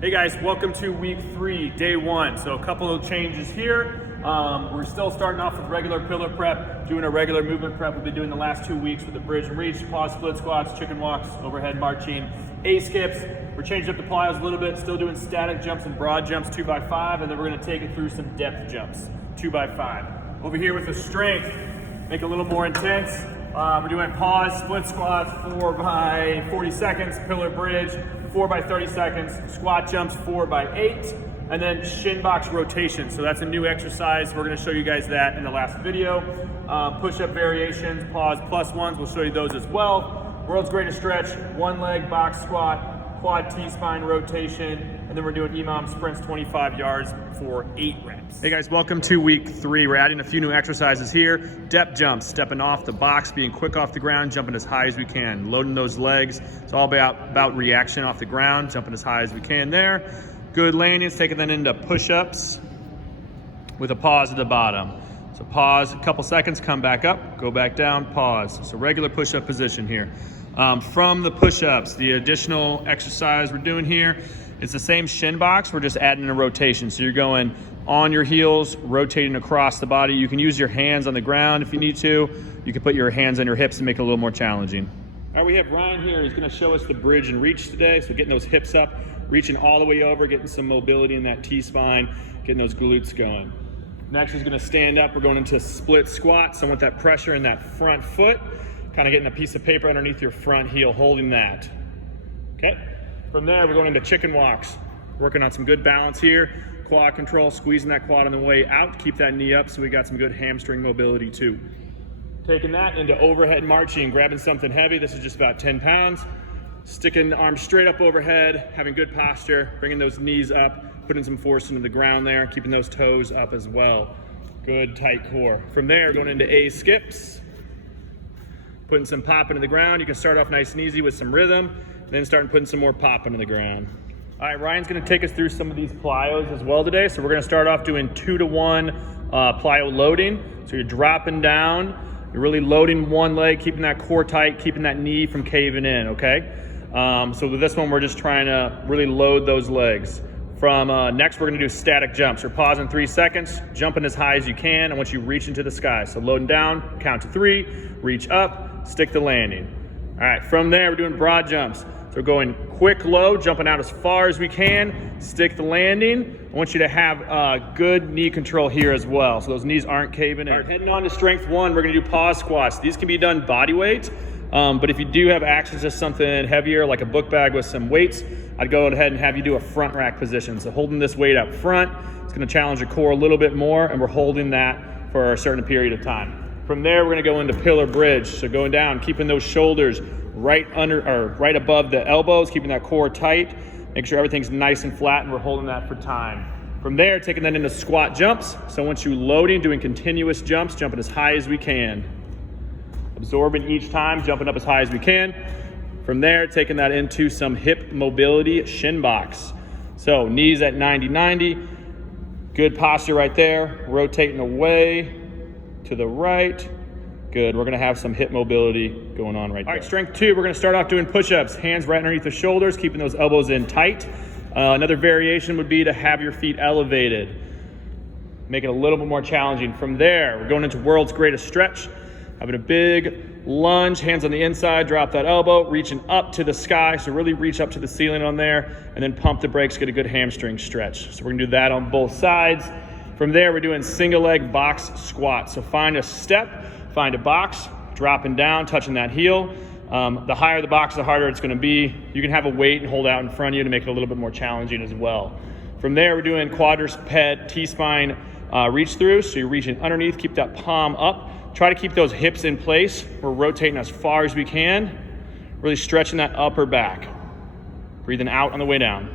Hey guys, welcome to week 3, day 1. So a couple of changes here. We're still starting off with regular pillar prep, doing a regular movement prep we've been doing the last 2 weeks with the bridge and reach, pause, split squats, chicken walks, overhead marching, A skips. We're changing up the plyos a little bit, still doing static jumps and broad jumps 2x5, and then we're gonna take it through some depth jumps, 2x5. Over here with the strength, make it a little more intense. We're doing pause, split squats, 4 by 40 seconds, pillar bridge, 4 by 30 seconds, squat jumps, 4 by 8, and then shin box rotation. So that's a new exercise. We're gonna show you guys that in the last video. Push-up variations, pause plus ones, we'll show you those as well. World's greatest stretch, 1 leg box squat, quad T-spine rotation, and then we're doing EMOM sprints 25 yards for 8 reps. Hey guys, welcome to week 3. We're adding a few new exercises here. Depth jumps, stepping off the box, being quick off the ground, jumping as high as we can, loading those legs. It's all about reaction off the ground, jumping as high as we can there. Good landings, taking that into push-ups with a pause at the bottom. So pause a couple seconds, come back up, go back down, pause. So regular push-up position here. From the push-ups, the additional exercise we're doing here, it's the same shin box, we're just adding a rotation. So you're going on your heels, rotating across the body. You can use your hands on the ground if you need to. You can put your hands on your hips and make it a little more challenging. All right, we have Ryan here. He's gonna show us the bridge and reach today. So getting those hips up, reaching all the way over, getting some mobility in that T-spine, getting those glutes going. Next, he's gonna stand up. We're going into split squat. So I want that pressure in that front foot, kind of getting a piece of paper underneath your front heel, holding that. Okay, from there, we're going into chicken walks. Working on some good balance here. Quad control, squeezing that quad on the way out. Keep that knee up so we got some good hamstring mobility too. Taking that into overhead marching, grabbing something heavy. This is just about 10 pounds. Sticking the arms straight up overhead, having good posture, bringing those knees up, putting some force into the ground there, keeping those toes up as well. Good tight core. From there, going into A skips. Putting some pop into the ground. You can start off nice and easy with some rhythm, then start putting some more pop into the ground. All right, Ryan's gonna take us through some of these plyos as well today. So we're gonna start off doing 2-to-1 plyo loading. So you're dropping down, you're really loading one leg, keeping that core tight, keeping that knee from caving in, okay? So with this one, we're just trying to really load those legs. From next, we're gonna do static jumps. You're pausing 3 seconds, jumping as high as you can. I want you to reach into the sky. So loading down, count to 3, reach up, stick the landing. All right, from there, we're doing broad jumps. So we're going quick low, jumping out as far as we can, stick the landing. I want you to have good knee control here as well, so those knees aren't caving in. All right, heading on to strength 1, we're gonna do pause squats. These can be done body weight, but if you do have access to something heavier, like a book bag with some weights, I'd go ahead and have you do a front rack position. So holding this weight up front, it's gonna challenge your core a little bit more, and we're holding that for a certain period of time. From there, we're gonna go into pillar bridge. So going down, keeping those shoulders right under or right above the elbows, keeping that core tight, make sure everything's nice and flat, and we're holding that for time. From there, taking that into squat jumps. So once you loading, doing continuous jumps, jumping as high as we can. Absorbing each time, jumping up as high as we can. From there, taking that into some hip mobility shin box. So knees at 90-90, good posture right there, rotating away to the right. Good, we're gonna have some hip mobility going on right there. All right, strength 2, we're gonna start off doing push-ups. Hands right underneath the shoulders, keeping those elbows in tight. Another variation would be to have your feet elevated. Make it a little bit more challenging. From there, we're going into world's greatest stretch. Having a big lunge, hands on the inside, drop that elbow, reaching up to the sky. So really reach up to the ceiling on there, and then pump the brakes, get a good hamstring stretch. So we're gonna do that on both sides. From there, we're doing single leg box squat. So find a step, find a box, dropping down, touching that heel. The higher the box, the harder it's gonna be. You can have a weight and hold out in front of you to make it a little bit more challenging as well. From there, we're doing quadruped T-spine reach through. So you're reaching underneath, keep that palm up. Try to keep those hips in place. We're rotating as far as we can, really stretching that upper back. Breathing out on the way down.